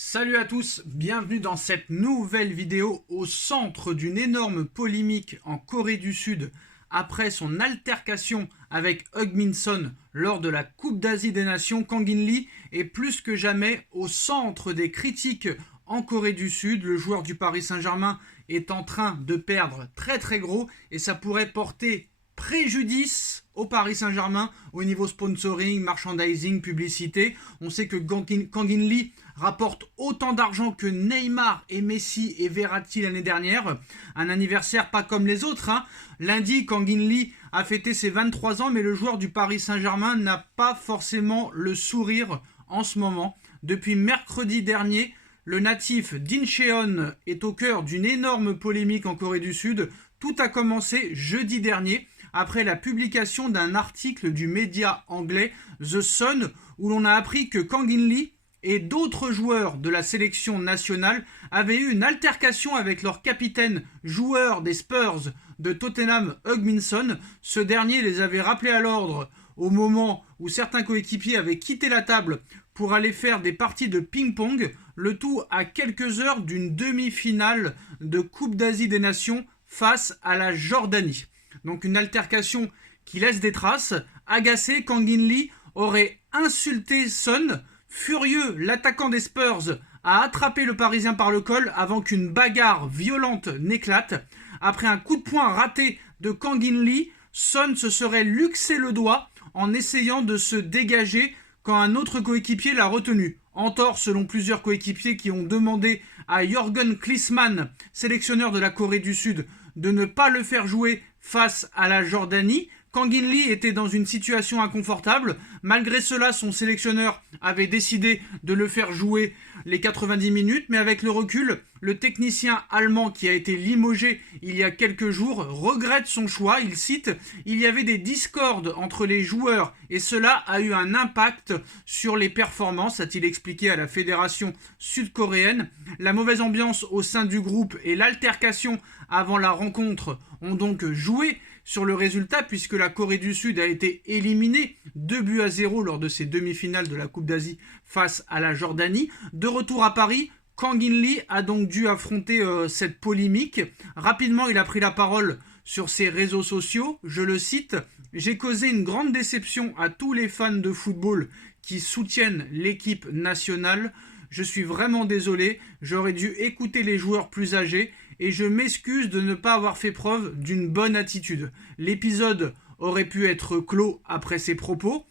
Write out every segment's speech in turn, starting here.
Salut à tous, bienvenue dans cette nouvelle vidéo au centre d'une énorme polémique en Corée du Sud après son altercation avec Heung Min-son lors de la Coupe d'Asie des Nations. Kang In-lee est plus que jamais au centre des critiques en Corée du Sud. Le joueur du Paris Saint-Germain est en train de perdre très gros et ça pourrait porter préjudice au Paris Saint-Germain au niveau sponsoring, merchandising, publicité. On sait que Kang In-lee rapporte autant d'argent que Neymar et Messi et Verratti l'année dernière. Un anniversaire pas comme les autres. Lundi, Kang In-lee a fêté ses 23 ans, mais le joueur du Paris Saint-Germain n'a pas forcément le sourire en ce moment. Depuis mercredi dernier, le natif d'Incheon est au cœur d'une énorme polémique en Corée du Sud. Tout a commencé jeudi dernier après la publication d'un article du média anglais The Sun où l'on a appris que Kang In-lee et d'autres joueurs de la sélection nationale avaient eu une altercation avec leur capitaine, joueur des Spurs de Tottenham, Heung Min-son. Ce dernier les avait rappelés à l'ordre au moment où certains coéquipiers avaient quitté la table pour aller faire des parties de ping-pong, le tout à quelques heures d'une demi-finale de Coupe d'Asie des Nations face à la Jordanie. Donc une altercation qui laisse des traces. Agacé, Kang In-lee aurait insulté Son. Furieux, l'attaquant des Spurs a attrapé le Parisien par le col avant qu'une bagarre violente n'éclate. Après un coup de poing raté de Kang In-lee, Son se serait luxé le doigt en essayant de se dégager quand un autre coéquipier l'a retenu. En tort selon plusieurs coéquipiers qui ont demandé à Jürgen Klinsmann, sélectionneur de la Corée du Sud, de ne pas le faire jouer face à la Jordanie. Kang In-lee était dans une situation inconfortable. Malgré cela, son sélectionneur avait décidé de le faire jouer les 90 minutes. Mais avec le recul, le technicien allemand qui a été limogé il y a quelques jours regrette son choix. Il cite « Il y avait des discordes entre les joueurs et cela a eu un impact sur les performances », a-t-il expliqué à la fédération sud-coréenne. La mauvaise ambiance au sein du groupe et l'altercation avant la rencontre ont donc joué sur le résultat puisque la Corée du Sud a été éliminée 2-0 lors de ses demi-finales de la Coupe d'Asie face à la Jordanie. De retour à Paris, Kang In-lee a donc dû affronter cette polémique. Rapidement, il a pris la parole sur ses réseaux sociaux. Je le cite « J'ai causé une grande déception à tous les fans de football qui soutiennent l'équipe nationale. Je suis vraiment désolé, j'aurais dû écouter les joueurs plus âgés et je m'excuse de ne pas avoir fait preuve d'une bonne attitude. L'épisode aurait pu être clos après ces propos,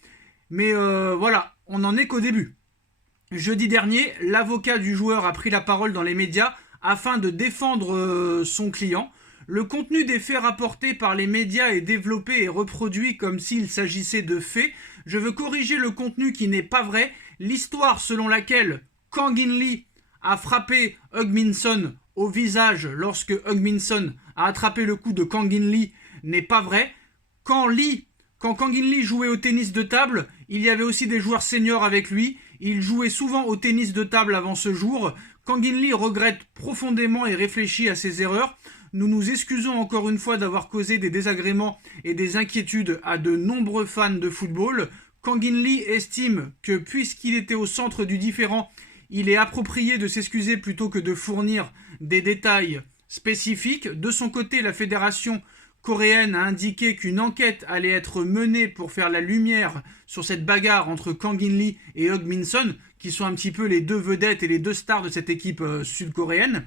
mais voilà, on n'en est qu'au début. » Jeudi dernier, l'avocat du joueur a pris la parole dans les médias afin de défendre son client. Le contenu des faits rapportés par les médias est développé et reproduit comme s'il s'agissait de faits. Je veux corriger le contenu qui n'est pas vrai. L'histoire selon laquelle Kang In-lee a frappé Heung Min-son au visage lorsque Heung Min-son a attrapé le cou de Kang In-lee n'est pas vrai. Quand Kang In-lee jouait au tennis de table, il y avait aussi des joueurs seniors avec lui. Il jouait souvent au tennis de table avant ce jour. Kang In-lee regrette profondément et réfléchit à ses erreurs. Nous nous excusons encore une fois d'avoir causé des désagréments et des inquiétudes à de nombreux fans de football. Kang In-lee estime que puisqu'il était au centre du différend, il est approprié de s'excuser plutôt que de fournir des détails spécifiques. De son côté, la fédération coréenne a indiqué qu'une enquête allait être menée pour faire la lumière sur cette bagarre entre Kang In-lee et Heung Min-son, qui sont un petit peu les deux vedettes et les deux stars de cette équipe sud-coréenne.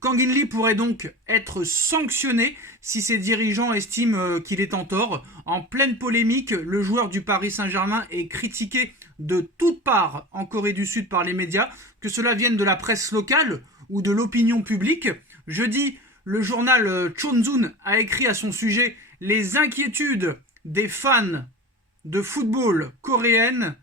Kang In-lee pourrait donc être sanctionné si ses dirigeants estiment qu'il est en tort. En pleine polémique, le joueur du Paris Saint-Germain est critiqué de toutes parts en Corée du Sud par les médias, que cela vienne de la presse locale ou de l'opinion publique. Jeudi, le journal Chonsun a écrit à son sujet « Les inquiétudes des fans de football coréens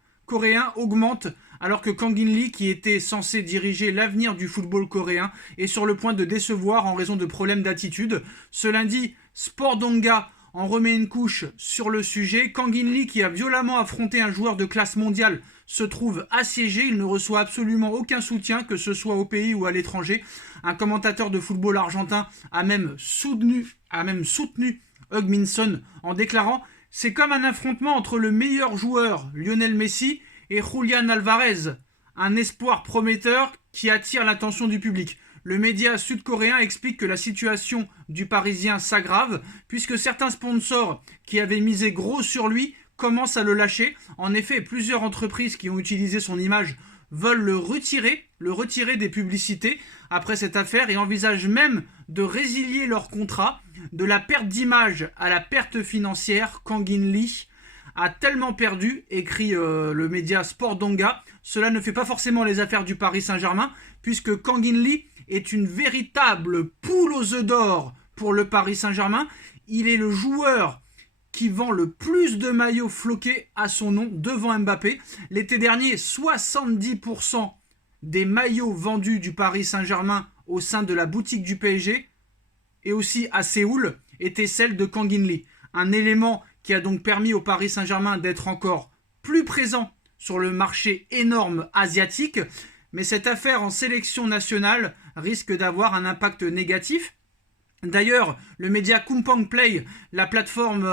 augmentent alors que Kang In-lee, qui était censé diriger l'avenir du football coréen, est sur le point de décevoir en raison de problèmes d'attitude. » Ce lundi, Sport Donga en remet une couche sur le sujet. Kang In-lee, qui a violemment affronté un joueur de classe mondiale, se trouve assiégé. Il ne reçoit absolument aucun soutien, que ce soit au pays ou à l'étranger. Un commentateur de football argentin a même soutenu Heung Min-son en déclarant « C'est comme un affrontement entre le meilleur joueur, Lionel Messi, et Julián Alvarez, un espoir prometteur qui attire l'attention du public. Le média sud-coréen explique que la situation du Parisien s'aggrave puisque certains sponsors qui avaient misé gros sur lui commencent à le lâcher. En effet, plusieurs entreprises qui ont utilisé son image veulent le retirer des publicités après cette affaire et envisagent même de résilier leur contrat. De la perte d'image à la perte financière, Kang In-lee a tellement perdu, écrit le média Sport Donga. Cela ne fait pas forcément les affaires du Paris Saint-Germain, puisque Kang In-lee est une véritable poule aux œufs d'or pour le Paris Saint-Germain. Il est le joueur qui vend le plus de maillots floqués à son nom devant Mbappé. L'été dernier, 70% des maillots vendus du Paris Saint-Germain au sein de la boutique du PSG et aussi à Séoul étaient celles de Kang In-lee. Un élément qui a donc permis au Paris Saint-Germain d'être encore plus présent sur le marché énorme asiatique. Mais cette affaire en sélection nationale risque d'avoir un impact négatif. D'ailleurs, le média Kumpang Play, la plateforme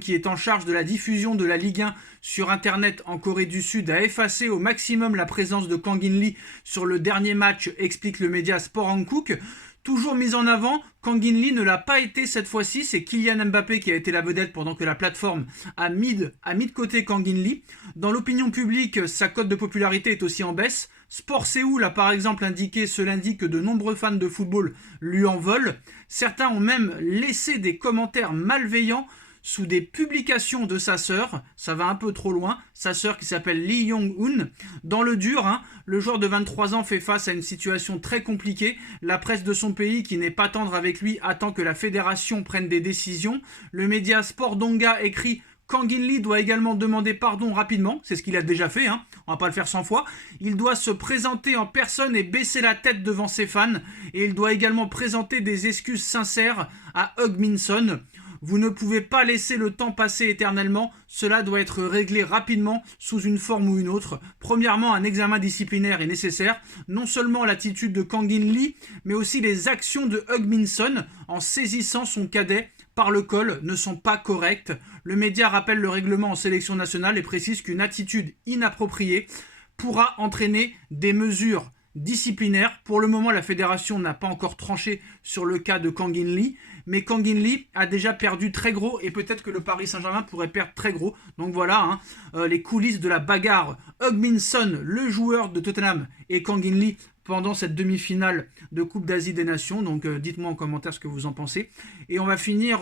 qui est en charge de la diffusion de la Ligue 1 sur Internet en Corée du Sud, a effacé au maximum la présence de Kang In-lee sur le dernier match, explique le média Sport Hankook. Toujours mis en avant, Kang In-lee ne l'a pas été cette fois-ci, c'est Kylian Mbappé qui a été la vedette pendant que la plateforme a mis de côté Kang In-lee. Dans l'opinion publique, sa cote de popularité est aussi en baisse. Sport Séoul a par exemple indiqué ce lundi que de nombreux fans de football lui en veulent. Certains ont même laissé des commentaires malveillants sous des publications de sa sœur, ça va un peu trop loin, sa sœur qui s'appelle Lee Young-hoon. Dans le dur, le joueur de 23 ans fait face à une situation très compliquée. La presse de son pays, qui n'est pas tendre avec lui, attend que la fédération prenne des décisions. Le média Sport Donga écrit « Kang In-lee doit également demander pardon rapidement », c'est ce qu'il a déjà fait, on va pas le faire 100 fois. Il doit se présenter en personne et baisser la tête devant ses fans. Et il doit également présenter des excuses sincères à Heung-min Son. Vous ne pouvez pas laisser le temps passer éternellement, cela doit être réglé rapidement sous une forme ou une autre. Premièrement, un examen disciplinaire est nécessaire. Non seulement l'attitude de Kang In-lee, mais aussi les actions de Heung-min Son en saisissant son cadet par le col ne sont pas correctes. Le média rappelle le règlement en sélection nationale et précise qu'une attitude inappropriée pourra entraîner des mesures disciplinaires. Pour le moment, la fédération n'a pas encore tranché sur le cas de Kang In-lee, mais Kang In-lee a déjà perdu très gros et peut-être que le Paris Saint-Germain pourrait perdre très gros. Donc voilà, les coulisses de la bagarre Heung-min Son, le joueur de Tottenham, et Kang In-lee pendant cette demi-finale de Coupe d'Asie des Nations. Donc dites-moi en commentaire ce que vous en pensez. Et on va finir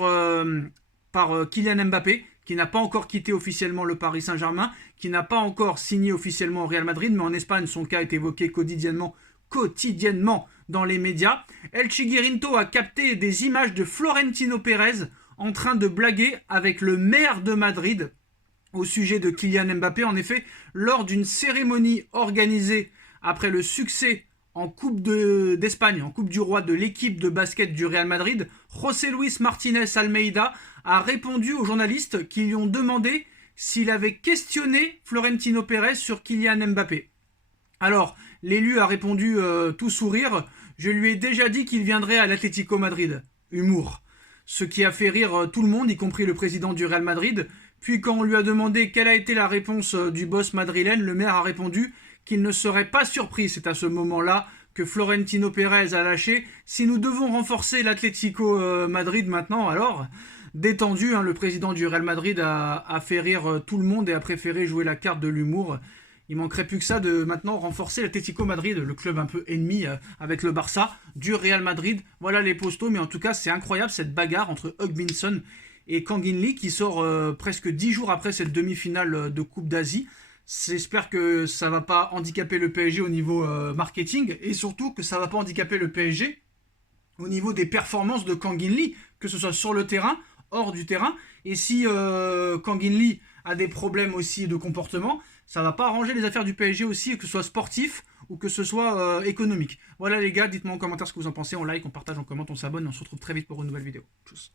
par Kylian Mbappé, qui n'a pas encore quitté officiellement le Paris Saint-Germain, qui n'a pas encore signé officiellement au Real Madrid, mais en Espagne, son cas est évoqué quotidiennement dans les médias. El Chiguirinto a capté des images de Florentino Pérez en train de blaguer avec le maire de Madrid au sujet de Kylian Mbappé. En effet, lors d'une cérémonie organisée après le succès en Coupe d'Espagne, en Coupe du Roi de l'équipe de basket du Real Madrid, José Luis Martínez Almeida a répondu aux journalistes qui lui ont demandé s'il avait questionné Florentino Pérez sur Kylian Mbappé. Alors, l'élu a répondu tout sourire « Je lui ai déjà dit qu'il viendrait à l'Atlético Madrid. » Humour. Ce qui a fait rire tout le monde, y compris le président du Real Madrid. Puis quand on lui a demandé quelle a été la réponse du boss madrilène, le maire a répondu qu'il ne serait pas surpris. C'est à ce moment-là que Florentino Pérez a lâché « Si nous devons renforcer l'Atlético Madrid maintenant, alors ?» Détendu, le président du Real Madrid a fait rire tout le monde et a préféré jouer la carte de l'humour. Il manquerait plus que ça de maintenant renforcer l'Atlético Madrid, le club un peu ennemi avec le Barça du Real Madrid. Voilà les postos, mais en tout cas c'est incroyable cette bagarre entre Heung-min Son et Kang In-lee qui sort presque 10 jours après cette demi-finale de Coupe d'Asie. J'espère que ça ne va pas handicaper le PSG au niveau marketing et surtout que ça ne va pas handicaper le PSG au niveau des performances de Kang In-lee, que ce soit sur le terrain, hors du terrain. Et si Kang In-lee a des problèmes aussi de comportement, ça va pas arranger les affaires du PSG aussi, que ce soit sportif ou que ce soit économique. Voilà les gars, dites-moi en commentaire ce que vous en pensez, on like, on partage, on commente, on s'abonne, et on se retrouve très vite pour une nouvelle vidéo. Tchuss.